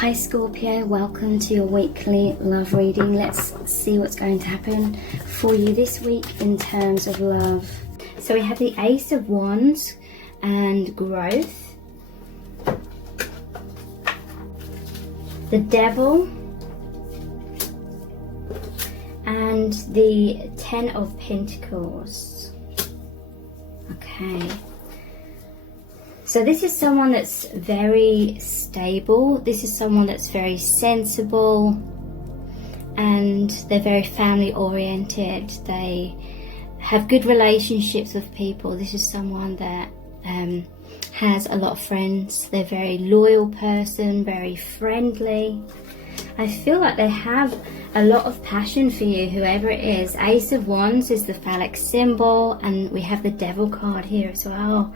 Hi Scorpio, welcome to your weekly love reading. Let's see what's going to happen for you this week in terms of love. So we have the Ace of Wands and growth, the Devil, and the Ten of Pentacles. Okay. So this is someone that's very stable. This is someone that's very sensible, and they're very family oriented. They have good relationships with people. This is someone that has a lot of friends. They're a very loyal person, very friendly. I feel like they have a lot of passion for you, whoever it is. Ace of Wands is the phallic symbol, and we have the Devil card here as well.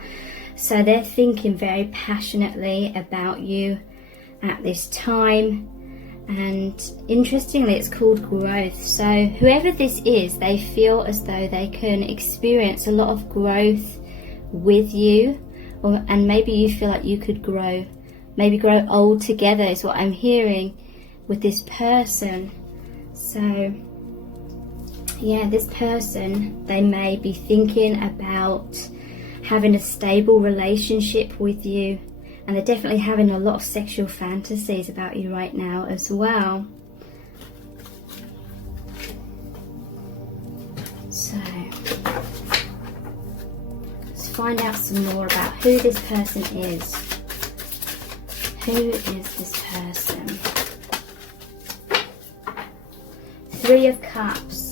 So they're thinking very passionately about you at this time. And interestingly, it's called growth. So whoever this is, they feel as though they can experience a lot of growth with you. And maybe you feel like you could grow, maybe grow old together is what I'm hearing with this person. So yeah, this person, they may be thinking about having a stable relationship with you, and they're definitely having a lot of sexual fantasies about you right now as well. So let's find out some more about who this person is. Who is this person? Three of Cups.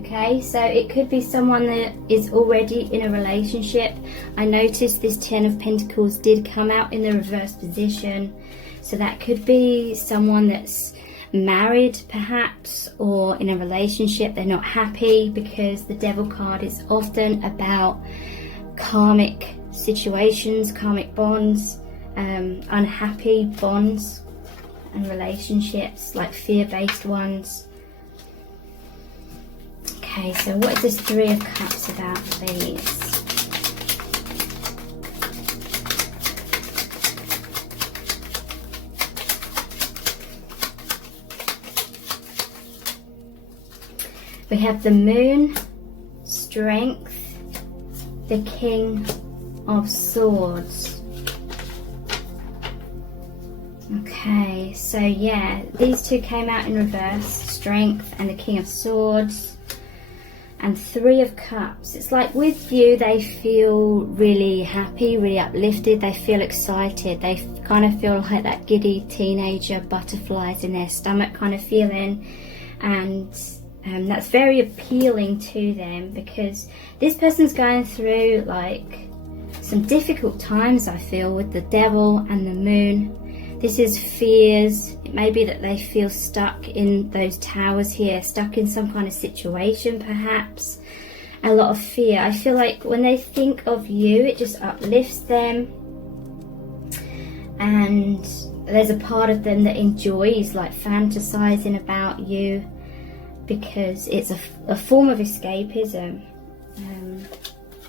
Okay, so it could be someone that is already in a relationship. I noticed this Ten of Pentacles did come out in the reverse position. So that could be someone that's married perhaps, or in a relationship. They're not happy, because the Devil card is often about karmic situations, karmic bonds, unhappy bonds and relationships, like fear-based ones. Okay, so what is this Three of Cups about, please? We have the Moon, Strength, the King of Swords. Okay, so yeah, these two came out in reverse, Strength and the King of Swords. And Three of Cups. It's like with you, they feel really happy, really uplifted. They feel excited. They kind of feel like that giddy teenager, butterflies in their stomach kind of feeling. And that's very appealing to them, because this person's going through like some difficult times, I feel, with the Devil and the Moon. This is fears. It may be that they feel stuck in those towers here, stuck in some kind of situation perhaps. A lot of fear. I feel like when they think of you, it just uplifts them. And there's a part of them that enjoys like fantasizing about you, because it's a form of escapism.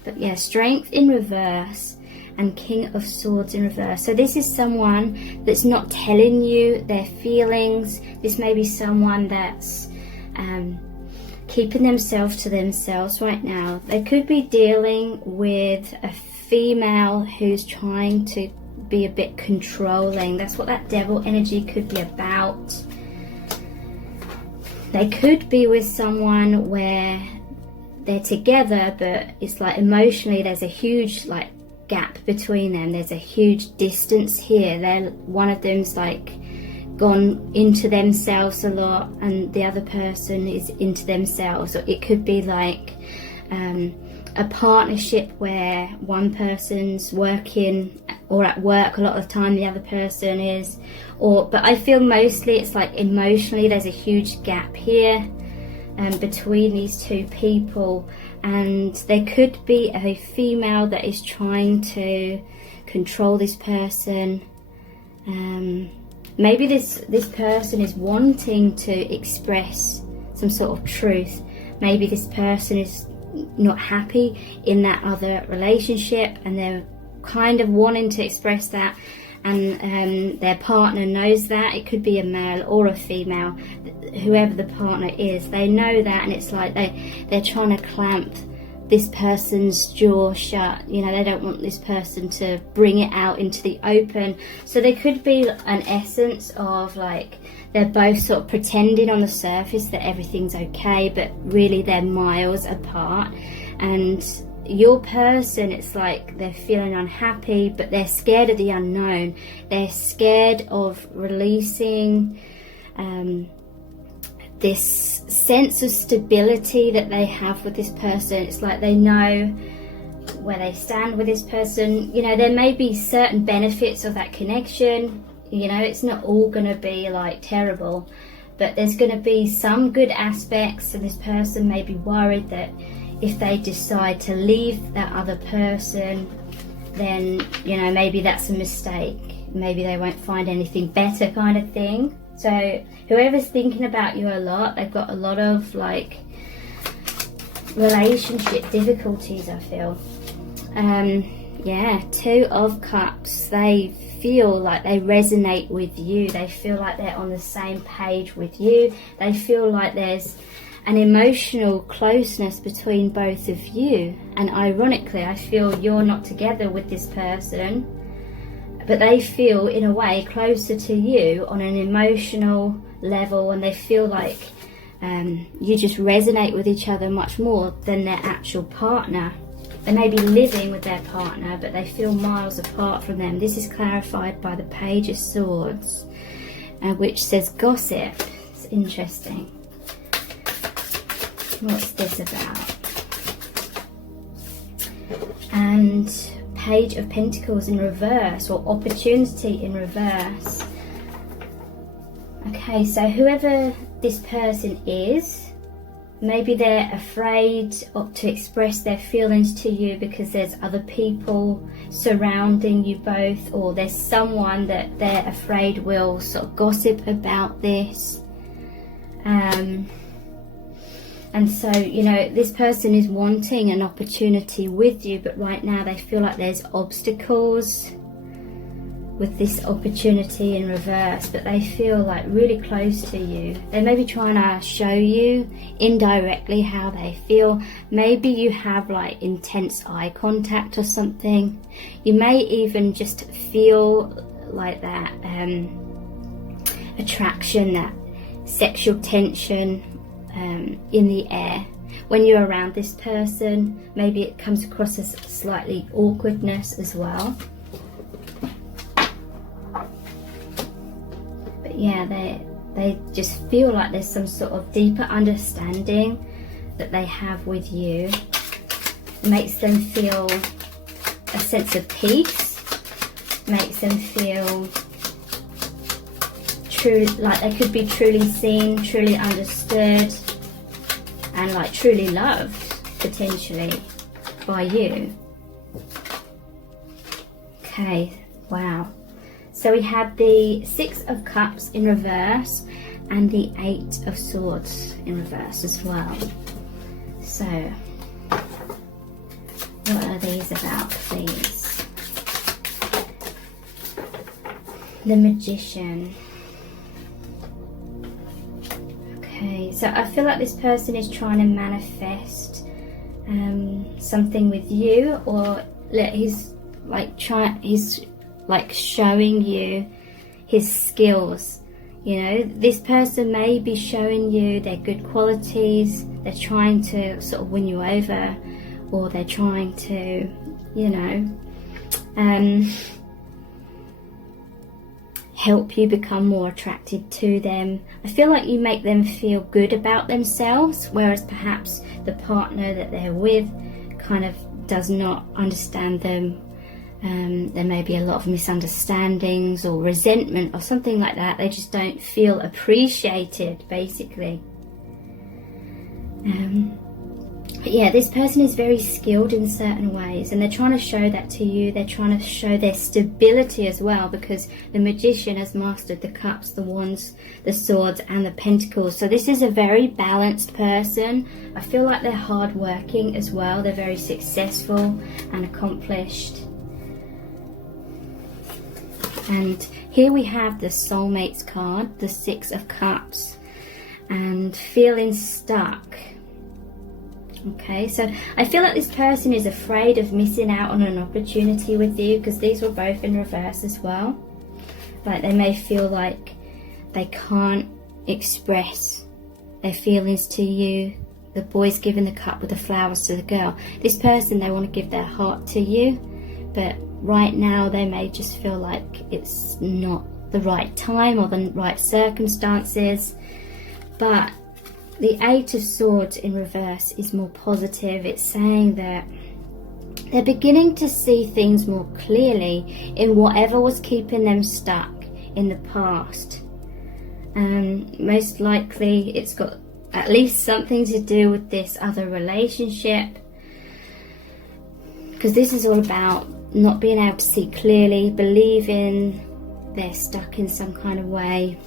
But yeah, Strength in reverse and King of Swords in reverse. So this is someone that's not telling you their feelings. This may be someone that's keeping themselves to themselves right now. They could be dealing with a female who's trying to be a bit controlling. That's what that Devil energy could be about. They could be with someone where they're together, but it's like emotionally there's a huge like gap between them. There's a huge distance here. One of them's like gone into themselves a lot, and the other person is into themselves. Or it could be like a partnership where one person's working or at work a lot of the time, the other person is, but I feel mostly it's like emotionally there's a huge gap here between these two people. And there could be a female that is trying to control this person. Maybe this person is wanting to express some sort of truth. Maybe this person is not happy in that other relationship, and they're kind of wanting to express that, and their partner knows that. It could be a male or a female, whoever the partner is, they know that, and it's like they're trying to clamp this person's jaw shut. You know, they don't want this person to bring it out into the open. So there could be an essence of like they're both sort of pretending on the surface that everything's okay, but really they're miles apart. And your person, it's like they're feeling unhappy, but they're scared of the unknown. They're scared of releasing this sense of stability that they have with this person. It's like they know where they stand with this person. You know, there may be certain benefits of that connection. You know, it's not all going to be like terrible, but there's going to be some good aspects, and this person may be worried that if they decide to leave that other person, then, you know, maybe that's a mistake. Maybe they won't find anything better, kind of thing. So whoever's thinking about you a lot, they've got a lot of like relationship difficulties, I feel. Yeah, 2 of Cups. They feel like they resonate with you. They feel like they're on the same page with you. They feel like there's an emotional closeness between both of you. And ironically, I feel you're not together with this person, but they feel in a way closer to you on an emotional level, and they feel like you just resonate with each other much more than their actual partner. They may be living with their partner, but they feel miles apart from them. This is clarified by the Page of Swords, which says gossip. It's interesting. What's this about? And Page of Pentacles in reverse, or opportunity in reverse. Okay, so whoever this person is, maybe they're afraid to express their feelings to you because there's other people surrounding you both, or there's someone that they're afraid will sort of gossip about this. And so, you know, this person is wanting an opportunity with you, but right now they feel like there's obstacles with this opportunity in reverse, but they feel like really close to you. They may be trying to show you indirectly how they feel. Maybe you have like intense eye contact or something. You may even just feel like that attraction, that sexual tension in the air when you're around this person. Maybe it comes across as slightly awkwardness as well. But yeah, they just feel like there's some sort of deeper understanding that they have with you. It makes them feel a sense of peace, makes them feel true, like they could be truly seen, truly understood, and like truly loved potentially by you. Okay, wow. So we have the 6 of Cups in reverse and the 8 of Swords in reverse as well. So what are these about, please? The Magician. Okay, so I feel like this person is trying to manifest something with you, or he's like showing you his skills. You know, this person may be showing you their good qualities. They're trying to sort of win you over, or they're trying to, you know, help you become more attracted to them. I feel like you make them feel good about themselves, whereas perhaps the partner that they're with kind of does not understand them. There may be a lot of misunderstandings or resentment or something like that. They just don't feel appreciated, basically. But yeah, this person is very skilled in certain ways, and they're trying to show that to you. They're trying to show their stability as well, because the Magician has mastered the Cups, the Wands, the Swords and the Pentacles. So this is a very balanced person. I feel like they're hardworking as well. They're very successful and accomplished. And here we have the soulmates card, the 6 of Cups, and feeling stuck. Okay, so I feel like this person is afraid of missing out on an opportunity with you, because these were both in reverse as well. Like they may feel like they can't express their feelings to you. The boy's giving the cup with the flowers to the girl. This person, they want to give their heart to you, but right now they may just feel like it's not the right time or the right circumstances. But the 8 of Swords in reverse is more positive. It's saying that they're beginning to see things more clearly in whatever was keeping them stuck in the past. Most likely it's got at least something to do with this other relationship, because this is all about not being able to see clearly, believing they're stuck in some kind of way.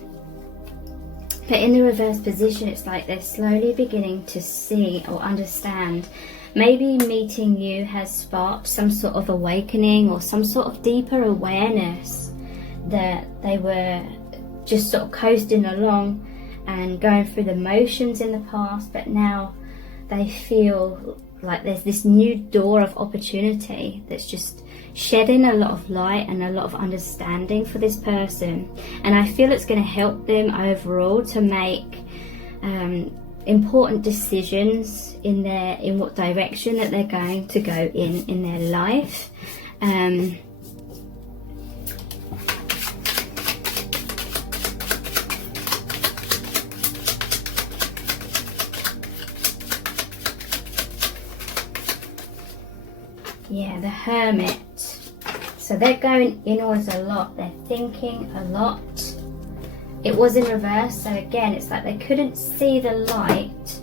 But in the reverse position, it's like they're slowly beginning to see or understand. Maybe meeting you has sparked some sort of awakening or some sort of deeper awareness that they were just sort of coasting along and going through the motions in the past, but now they feel like there's this new door of opportunity that's just shedding a lot of light and a lot of understanding for this person. And I feel it's going to help them overall to make important decisions in what direction that they're going to go in their life. Yeah, the Hermit. So they're going inwards a lot. They're thinking a lot. It was in reverse, so again, it's like they couldn't see the light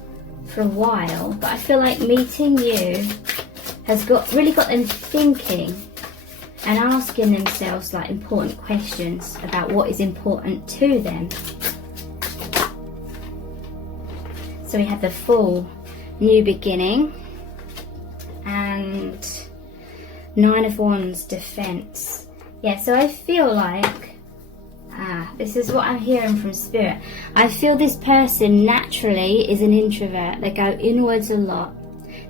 for a while. But I feel like meeting you has really got them thinking and asking themselves like important questions about what is important to them. So we have the Fool, new beginning, and 9 of Wands, defense. Yeah, so I feel like, this is what I'm hearing from Spirit. I feel this person naturally is an introvert. They go inwards a lot.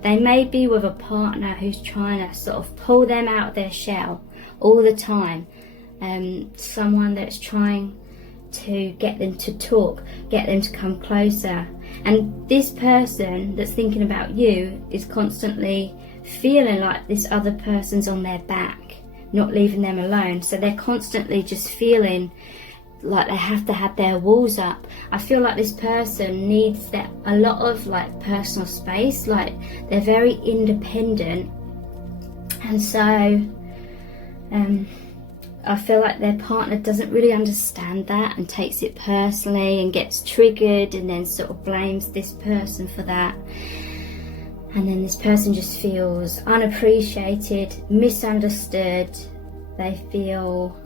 They may be with a partner who's trying to sort of pull them out of their shell all the time. Someone that's trying to get them to talk, get them to come closer. And this person that's thinking about you is constantly feeling like this other person's on their back, not leaving them alone. So they're constantly just feeling like they have to have their walls up. I feel like this person needs a lot of like personal space, like they're very independent, and so I feel like their partner doesn't really understand that and takes it personally and gets triggered and then sort of blames this person for that. And then this person just feels unappreciated, misunderstood. They feel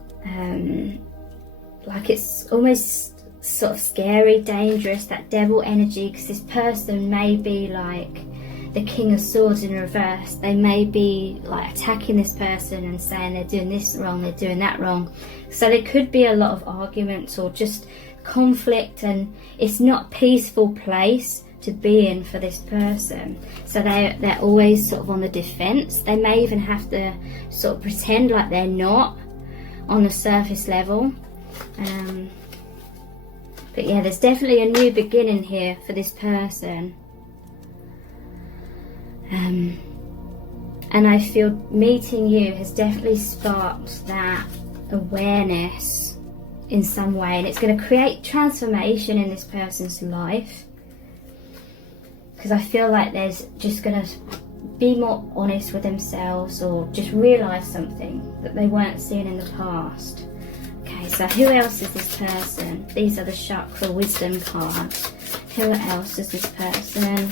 like it's almost sort of scary, dangerous, that devil energy, because this person may be like the King of Swords in reverse. They may be like attacking this person and saying they're doing this wrong, they're doing that wrong. So there could be a lot of arguments or just conflict, and it's not a peaceful place to be in for this person. So they're always sort of on the defense. They may even have to sort of pretend like they're not on the surface level. But yeah, there's definitely a new beginning here for this person. And I feel meeting you has definitely sparked that awareness in some way, and it's going to create transformation in this person's life, because I feel like there's just going to be more honest with themselves, or just realise something that they weren't seeing in the past. Okay, so who else is this person? These are the Chakra Wisdom cards. Who else is this person?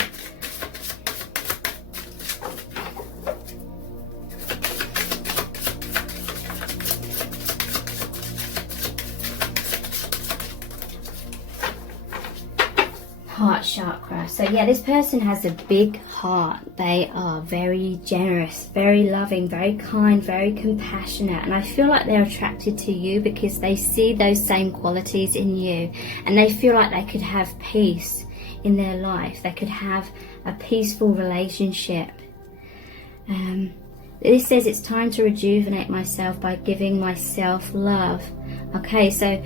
heart chakra. So yeah, this person has a big heart. They are very generous, very loving, very kind, very compassionate, and I feel like they're attracted to you because they see those same qualities in you, and they feel like they could have peace in their life. They could have a peaceful relationship. This says it's time to rejuvenate myself by giving myself love. Okay, so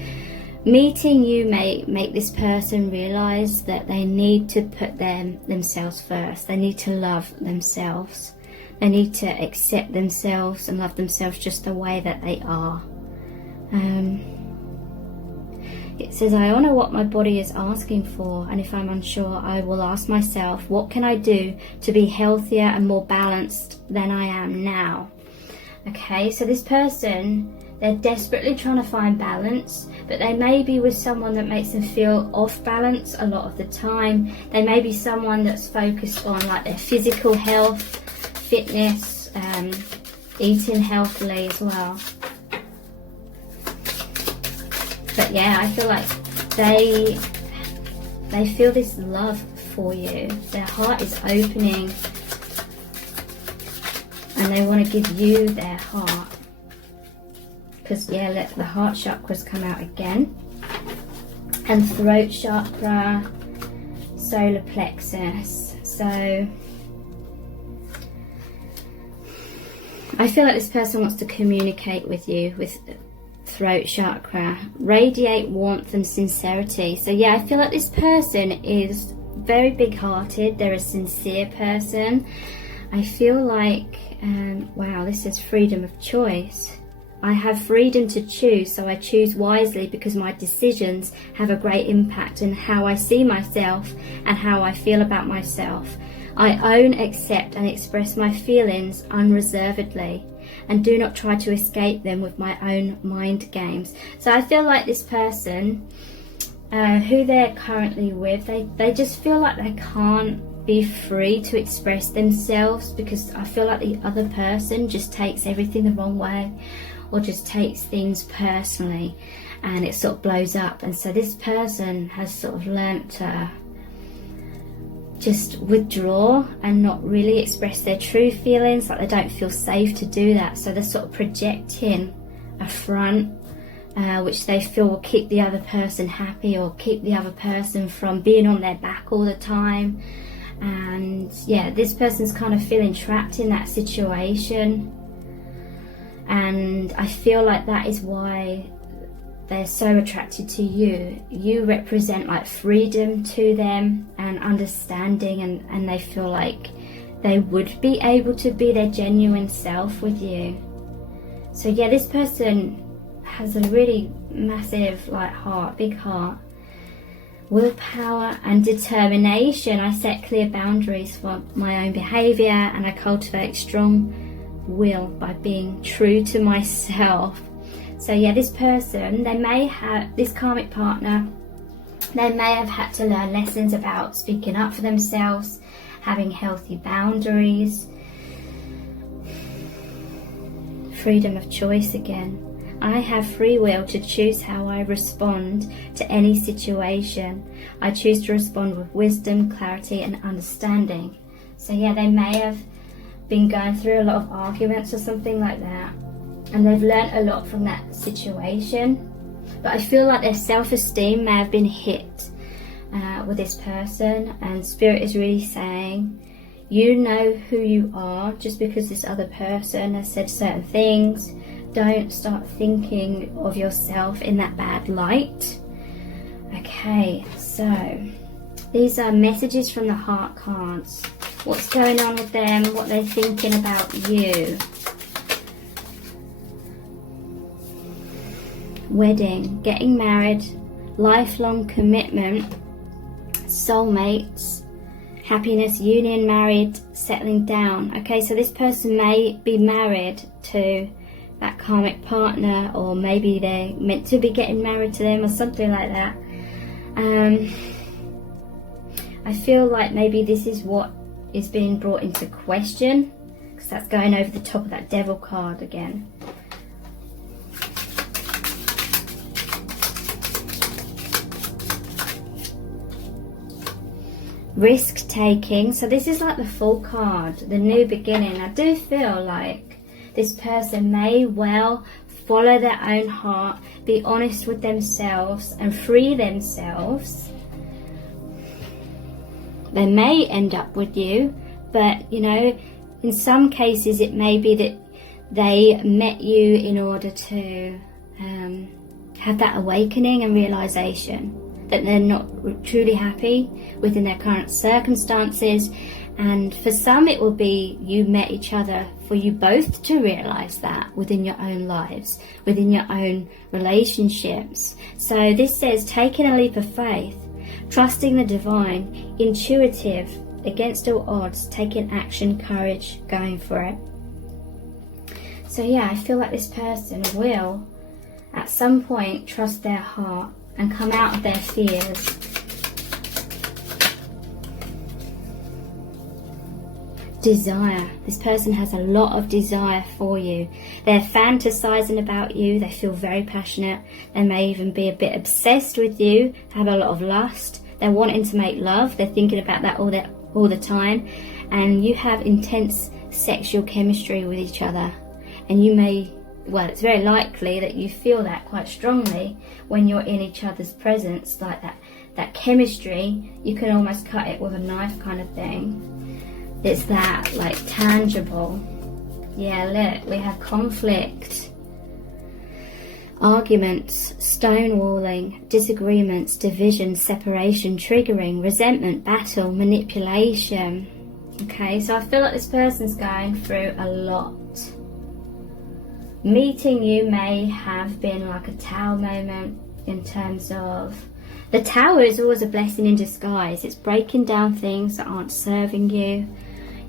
meeting you may make this person realize that they need to put themselves first. They need to love themselves. They need to accept themselves and love themselves just the way that they are. It says, I honor what my body is asking for, and if I'm unsure, I will ask myself, what can I do to be healthier and more balanced than I am now? Okay, so this person, they're desperately trying to find balance, but they may be with someone that makes them feel off balance a lot of the time. They may be someone that's focused on like their physical health, fitness, eating healthily as well. But yeah, I feel like they feel this love for you. Their heart is opening and they want to give you their heart. Because yeah, let the heart chakras come out again. And throat chakra, solar plexus. So I feel like this person wants to communicate with you with throat chakra, radiate warmth and sincerity. So yeah, I feel like this person is very big-hearted. They're a sincere person. I feel like wow, this is freedom of choice. I have freedom to choose, so I choose wisely because my decisions have a great impact on how I see myself and how I feel about myself. I own, accept and express my feelings unreservedly and do not try to escape them with my own mind games. So I feel like this person, who they're currently with, they just feel like they can't be free to express themselves because I feel like the other person just takes everything the wrong way or just takes things personally and it sort of blows up. And so this person has sort of learnt to just withdraw and not really express their true feelings, like they don't feel safe to do that, so they're sort of projecting a front which they feel will keep the other person happy or keep the other person from being on their back all the time. And yeah, this person's kind of feeling trapped in that situation, and I feel like that is why they're so attracted to you. You represent like freedom to them and understanding, and they feel like they would be able to be their genuine self with you. So yeah, this person has a really massive like heart, big heart, willpower and determination. I set clear boundaries for my own behaviour and I cultivate strong will by being true to myself. So yeah, this person, they may have, this karmic partner, they may have had to learn lessons about speaking up for themselves, having healthy boundaries, freedom of choice again. I have free will to choose how I respond to any situation. I choose to respond with wisdom, clarity and understanding. So yeah, they may have been going through a lot of arguments or something like that, and they've learnt a lot from that situation, but I feel like their self-esteem may have been hit with this person, and Spirit is really saying, you know who you are. Just because this other person has said certain things, don't start thinking of yourself in that bad light. Okay, so these are messages from the heart cards. What's going on with them, what they're thinking about you. Wedding, getting married, lifelong commitment, soulmates, happiness, union, married, settling down. Okay, so this person may be married to that karmic partner, or maybe they're meant to be getting married to them or something like that. I feel like maybe this is what is being brought into question, because that's going over the top of that devil card again. risk taking. So this is like the Fool card, the new beginning. I do feel like this person may well follow their own heart, be honest with themselves and free themselves. They may end up with you, but you know, in some cases it may be that they met you in order to have that awakening and realization that they're not truly happy within their current circumstances. And for some it will be you met each other for you both to realize that within your own lives, within your own relationships. So this says taking a leap of faith, trusting the divine, intuitive, against all odds, taking action, courage, going for it. So yeah, I feel like this person will at some point trust their heart and come out of their fears. Desire. This person has a lot of desire for you. They're fantasizing about you. They feel very passionate. They may even be a bit obsessed with you, have a lot of lust. They're wanting to make love. They're thinking about that all the time. And you have intense sexual chemistry with each other. And you may, well, it's very likely that you feel that quite strongly when you're in each other's presence, like that chemistry. You can almost cut it with a knife kind of thing. It's that like tangible. Yeah, look, we have conflict, arguments, stonewalling, disagreements, division, separation, triggering, resentment, battle, manipulation. Okay, so I feel like this person's going through a lot. Meeting you may have been like a tower moment in terms of the tower is always a blessing in disguise. It's breaking down things that aren't serving you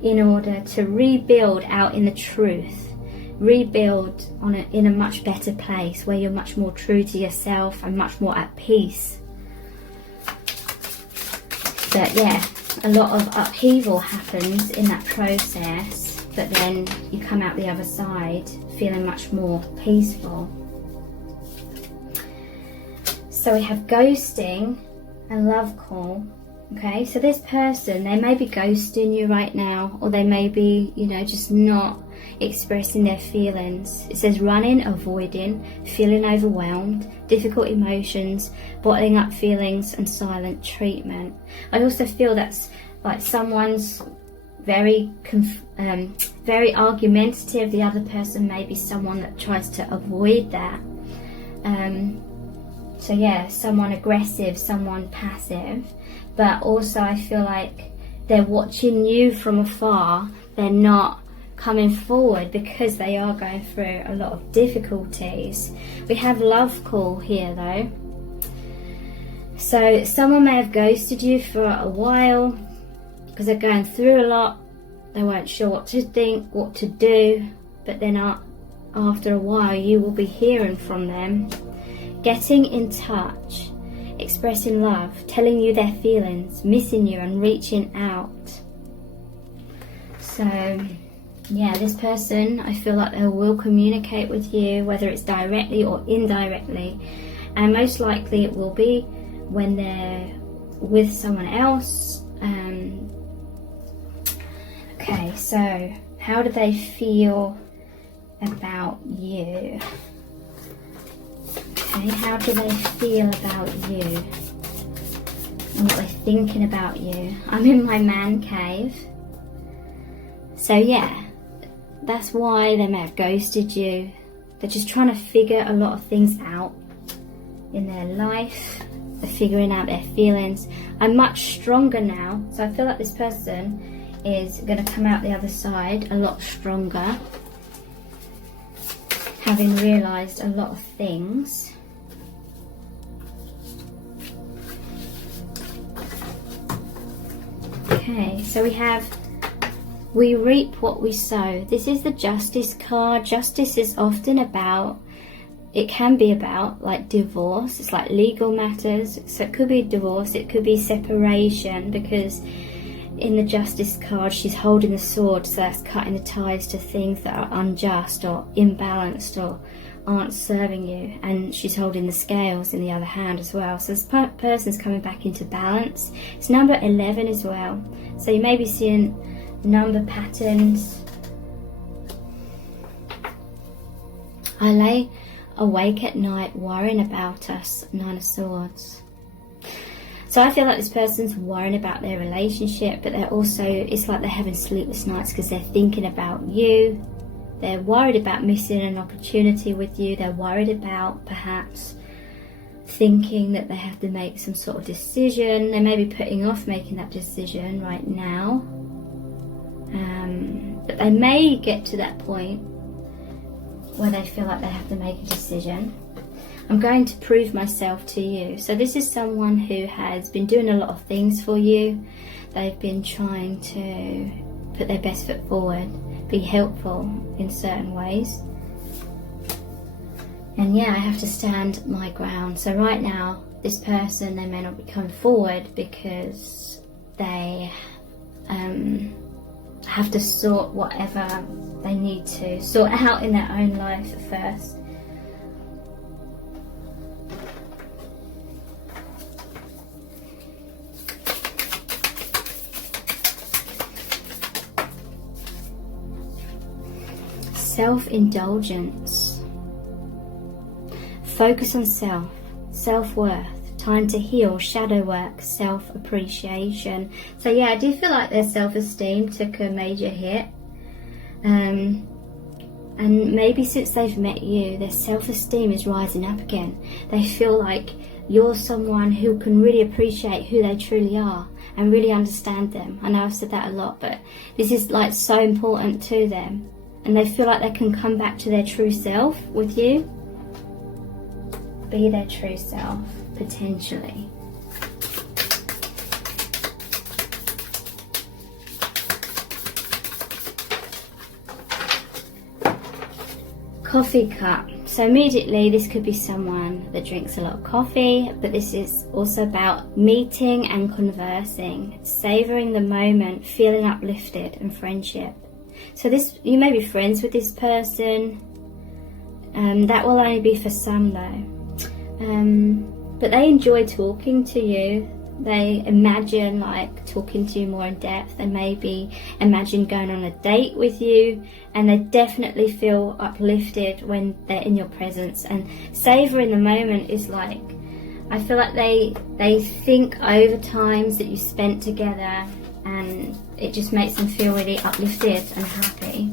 in order to rebuild out in the truth, rebuild in a much better place where you're much more true to yourself and much more at peace. But yeah, a lot of upheaval happens in that process, but then you come out the other side feeling much more peaceful. So we have ghosting and love call. Okay, so this person, they may be ghosting you right now, or they may be, you know, just not expressing their feelings. It says running, avoiding, feeling overwhelmed, difficult emotions, bottling up feelings, and silent treatment. I also feel that's like someone's very argumentative. The other person may be someone that tries to avoid that. So yeah, someone aggressive, someone passive. But also I feel like they're watching you from afar. They're not coming forward because they are going through a lot of difficulties. We have love call here though. So someone may have ghosted you for a while because they're going through a lot. They weren't sure what to think, what to do. But then after a while you will be hearing from them. Getting in touch, expressing love, telling you their feelings, missing you and reaching out. So yeah, this person, I feel like they will communicate with you, whether it's directly or indirectly, and most likely it will be when they're with someone else. Okay, so how do they feel about you? Okay, how do they feel about you? And what they're thinking about you? I'm in my man cave. So yeah, that's why they may have ghosted you. They're just trying to figure a lot of things out in their life. They're figuring out their feelings. I'm much stronger now. So I feel like this person is going to come out the other side a lot stronger, having realised a lot of things. Okay, so we reap what we sow. This is the Justice card. Justice is often about, it can be about like divorce. It's like legal matters. So it could be divorce, it could be separation, because in the Justice card she's holding the sword, so that's cutting the ties to things that are unjust or imbalanced or aren't serving you, and she's holding the scales in the other hand as well. So this person's coming back into balance. It's number 11 as well. So you may be seeing number patterns. I lay awake at night worrying about us, 9 of Swords. So I feel like this person's worrying about their relationship, but they're also, it's like they're having sleepless nights because they're thinking about you. They're worried about missing an opportunity with you. They're worried about perhaps thinking that they have to make some sort of decision. They may be putting off making that decision right now. But they may get to that point where they feel like they have to make a decision. I'm going to prove myself to you. So this is someone who has been doing a lot of things for you. They've been trying to put their best foot forward, be helpful in certain ways. And yeah, I have to stand my ground. So right now, this person, they may not be coming forward because they have to sort whatever they need to sort out in their own life first. Self-indulgence. Focus on self, self-worth, time to heal, shadow work, self-appreciation. So yeah, I do feel like their self-esteem took a major hit. And maybe since they've met you, their self-esteem is rising up again. They feel like you're someone who can really appreciate who they truly are and really understand them. I know I've said that a lot, but this is like so important to them. And they feel like they can come back to their true self with you. Be their true self, potentially. Coffee cup. So immediately this could be someone that drinks a lot of coffee, but this is also about meeting and conversing, savouring the moment, feeling uplifted, and friendship. So this, you may be friends with this person. That will only be for some though. But they enjoy talking to you. They imagine like talking to you more in depth. They maybe imagine going on a date with you, and they definitely feel uplifted when they're in your presence. And savouring the moment is like, I feel like they think over times that you spent together, and it just makes them feel really uplifted and happy.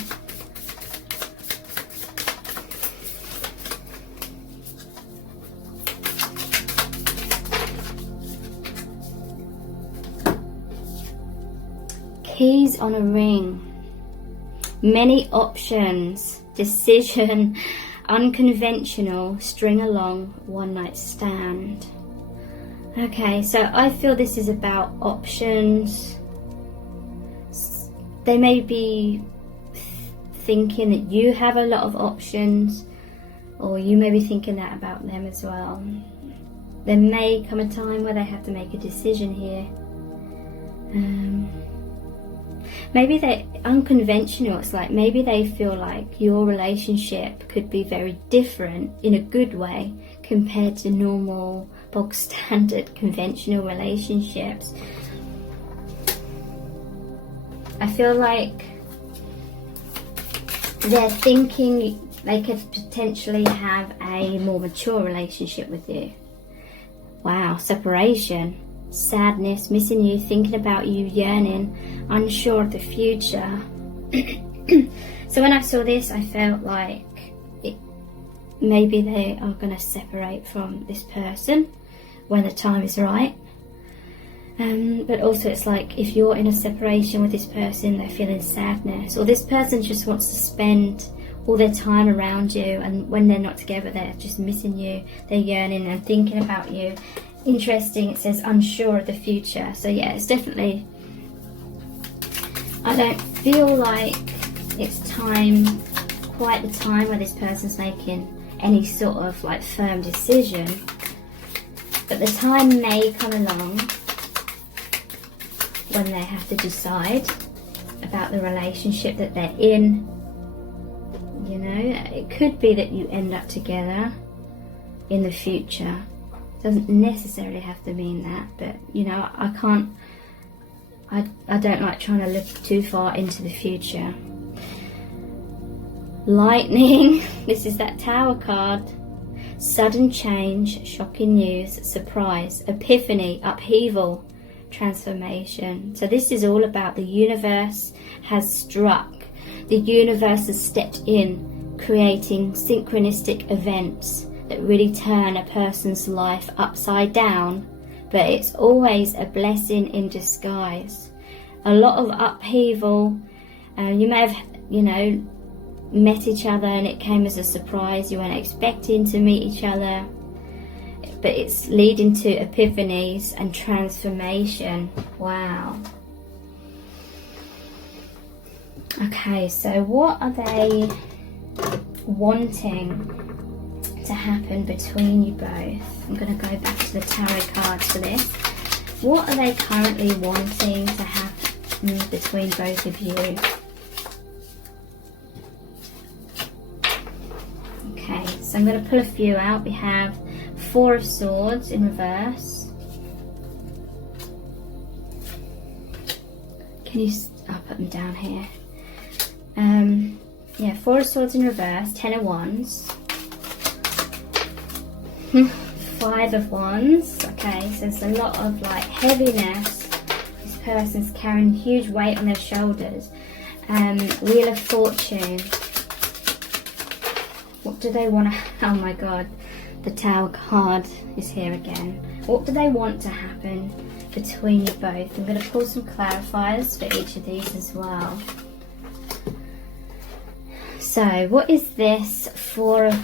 Keys on a ring. Many options, decision, unconventional, string along, one night stand. Okay, so I feel this is about options. They may be thinking that you have a lot of options, or you may be thinking that about them as well. There may come a time where they have to make a decision here. Maybe they're unconventional. It's like maybe they feel like your relationship could be very different in a good way compared to normal, bog standard, conventional relationships. I feel like they're thinking they could potentially have a more mature relationship with you. Wow, separation. Sadness, missing you, thinking about you, yearning, unsure of the future. So when I saw this, I felt like maybe they are going to separate from this person when the time is right. But also it's like if you're in a separation with this person, they're feeling sadness, or this person just wants to spend all their time around you, and when they're not together, they're just missing you, they're yearning and thinking about you. Interesting, it says unsure of the future. So yeah, it's definitely, I don't feel like it's quite the time where this person's making any sort of like firm decision, but the time may come along when they have to decide about the relationship that they're in, you know. know, it could be that you end up together in the future. Doesn't necessarily have to mean that, but you know, I don't like trying to look too far into the future. Lightning, this is that Tower card. Sudden change, shocking news, surprise, epiphany, upheaval, transformation. So this is all about the universe has struck. The universe has stepped in, creating synchronistic events that really turn a person's life upside down, but it's always a blessing in disguise. A lot of upheaval. You may have, you know, met each other and it came as a surprise. You weren't expecting to meet each other, but it's leading to epiphanies and transformation. Wow. Okay, so what are they wanting to happen between you both? I'm going to go back to the tarot cards for this. What are they currently wanting to happen between both of you? Okay, so I'm going to pull a few out. We have Four of Swords in reverse. Can you... I'll put them down here. Yeah, Four of Swords in reverse, Ten of Wands. Five of Wands. Okay, so there's a lot of like heaviness. This person's carrying huge weight on their shoulders. Wheel of Fortune. What do they want to... Oh my god, the Tower card is here again. What do they want to happen between you both? I'm going to pull some clarifiers for each of these as well. So, what is this Four of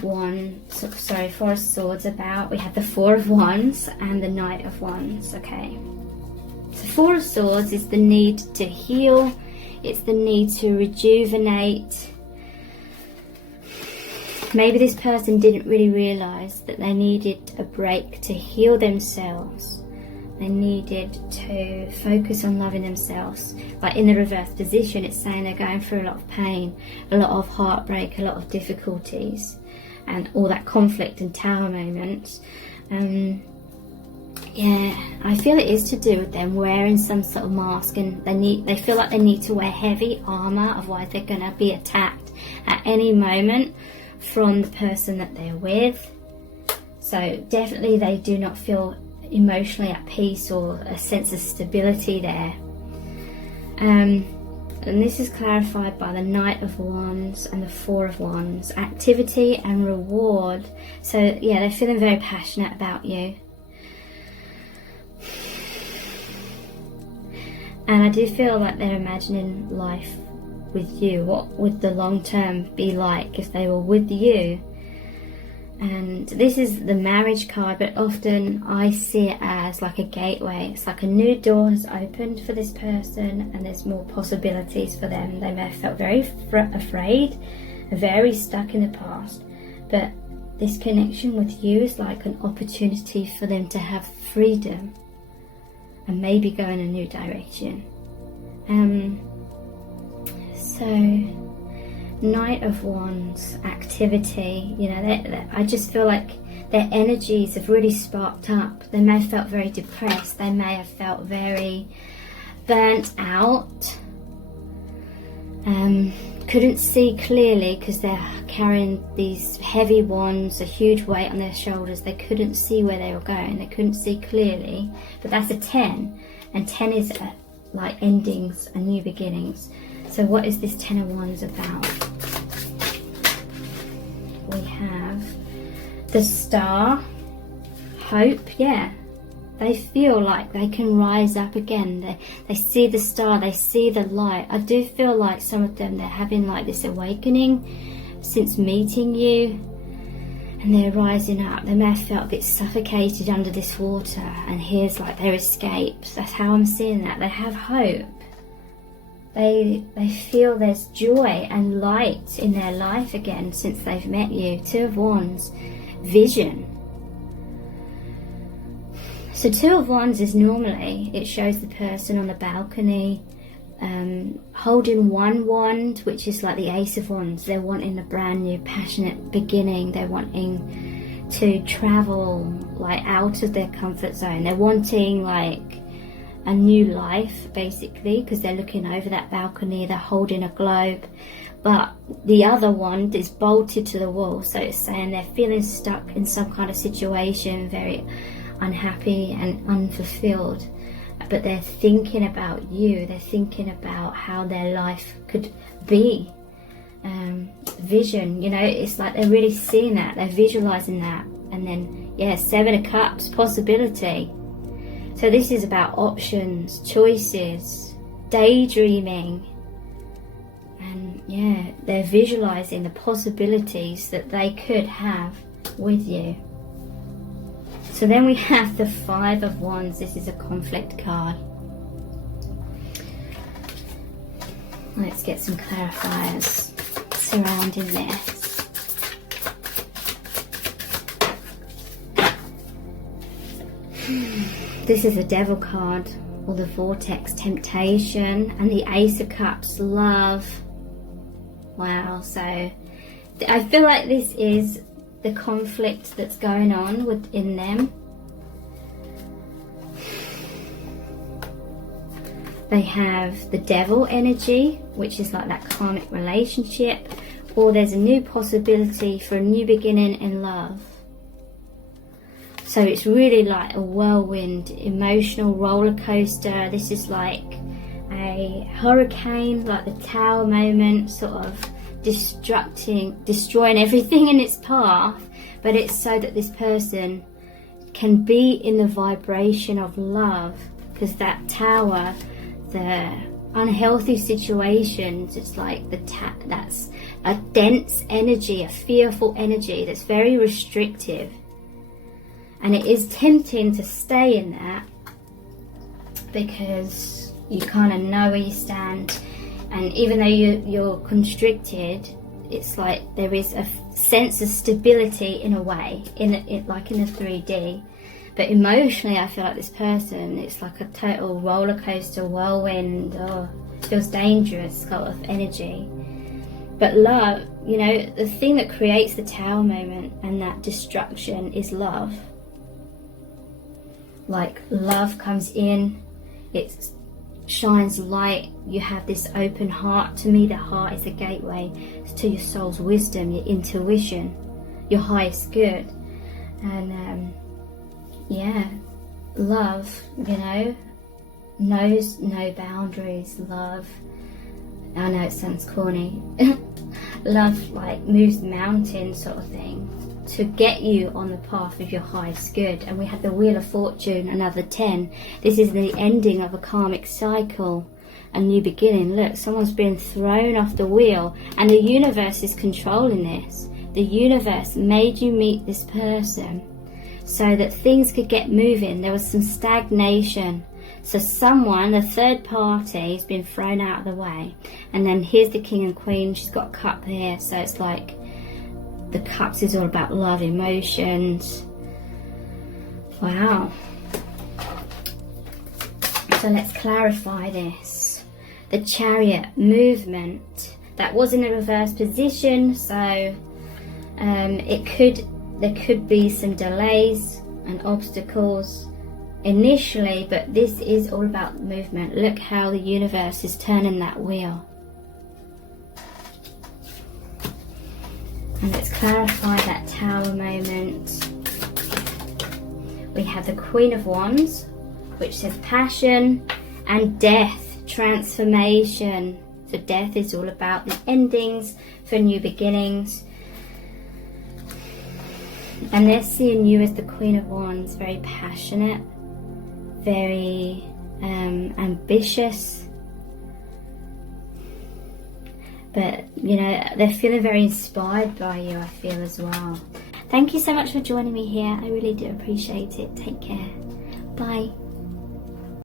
Swords about? We have the Four of Wands and the Knight of Wands. Okay. So, Four of Swords is the need to heal. It's the need to rejuvenate. Maybe this person didn't really realise that they needed a break to heal themselves. They needed to focus on loving themselves. Like in the reverse position, it's saying they're going through a lot of pain, a lot of heartbreak, a lot of difficulties, and all that conflict and Tower moments. Yeah, I feel it is to do with them wearing some sort of mask, and they feel like they need to wear heavy armour, otherwise they're going to be attacked at any moment from the person that they're with. So definitely they do not feel emotionally at peace or a sense of stability there. And this is clarified by the Knight of Wands and the Four of Wands. Activity and reward. So yeah, they're feeling very passionate about you. And I do feel like they're imagining life with you. What would the long term be like if they were with you? And this is the marriage card, but often I see it as like a gateway. It's like a new door has opened for this person and there's more possibilities for them. They may have felt very afraid, very stuck in the past, but this connection with you is like an opportunity for them to have freedom and maybe go in a new direction. So Knight of Wands, activity, you know, I just feel like their energies have really sparked up. They may have felt very depressed. They may have felt very burnt out. Couldn't see clearly because they're carrying these heavy wands, a huge weight on their shoulders. They couldn't see where they were going. They couldn't see clearly. But that's a 10. And 10 is like endings and new beginnings. So what is this Ten of Wands about? We have the Star, hope. Yeah, they feel like they can rise up again. They see the star, they see the light. I do feel like some of them, they're having like this awakening since meeting you, and they're rising up. They may have felt a bit suffocated under this water, and here's like their escape. That's how I'm seeing that. They have hope. They feel there's joy and light in their life again since they've met you. Two of Wands, vision. So Two of Wands is normally, it shows the person on the balcony, holding one wand, which is like the Ace of Wands. They're wanting a brand new passionate beginning. They're wanting to travel like out of their comfort zone. They're wanting like a new life, basically, because they're looking over that balcony. They're holding a globe, but the other wand is bolted to the wall, so it's saying they're feeling stuck in some kind of situation, very unhappy and unfulfilled, but they're thinking about you. They're thinking about how their life could be. Vision, you know, it's like they're really seeing that, they're visualizing that. And then, yeah, Seven of Cups, possibility. So this is about options, choices, daydreaming, and yeah, they're visualizing the possibilities that they could have with you. So then we have the Five of Wands. This is a conflict card. Let's get some clarifiers surrounding this. This is a Devil card, or the Vortex, temptation, and the Ace of Cups, love. Wow, so I feel like this is the conflict that's going on within them. They have the Devil energy, which is like that karmic relationship, or there's a new possibility for a new beginning in love. So it's really like a whirlwind, emotional roller coaster. This is like a hurricane, like the Tower moment, sort of destroying everything in its path. But it's so that this person can be in the vibration of love, because that Tower, the unhealthy situations, it's like that's a dense energy, a fearful energy that's very restrictive. And it is tempting to stay in that, because you kind of know where you stand, and even though you're constricted, it's like there is a sense of stability in a way, like in the 3D. But emotionally, I feel like this person, it's like a total roller coaster, whirlwind, feels dangerous sort of energy. But love, you know, the thing that creates the Tower moment and that destruction is love. Like love comes in, it shines light, you have this open heart. To me, the heart is the gateway to your soul's wisdom, your intuition, your highest good. And yeah, love, you know, knows no boundaries. Love, I know it sounds corny, love like moves mountains sort of thing, to get you on the path of your highest good. And we have the Wheel of Fortune, another 10. This is the ending of a karmic cycle, a new beginning. Look, someone's been thrown off the wheel, and the universe is controlling this. The universe made you meet this person so that things could get moving. There was some stagnation. So someone, the third party, has been thrown out of the way. And then here's the King and Queen. She's got a cup here, so it's like the cups is all about love, emotions. Wow. So let's clarify this. The Chariot, movement. That was in a reverse position, so there could be some delays and obstacles initially, but this is all about movement. Look how the universe is turning that wheel. And let's clarify that Tower moment. We have the Queen of Wands, which says passion and death, transformation. So death is all about the endings for new beginnings. And they're seeing you as the Queen of Wands, very passionate, very ambitious. But, you know, they're feeling very inspired by you, I feel, as well. Thank you so much for joining me here. I really do appreciate it. Take care. Bye.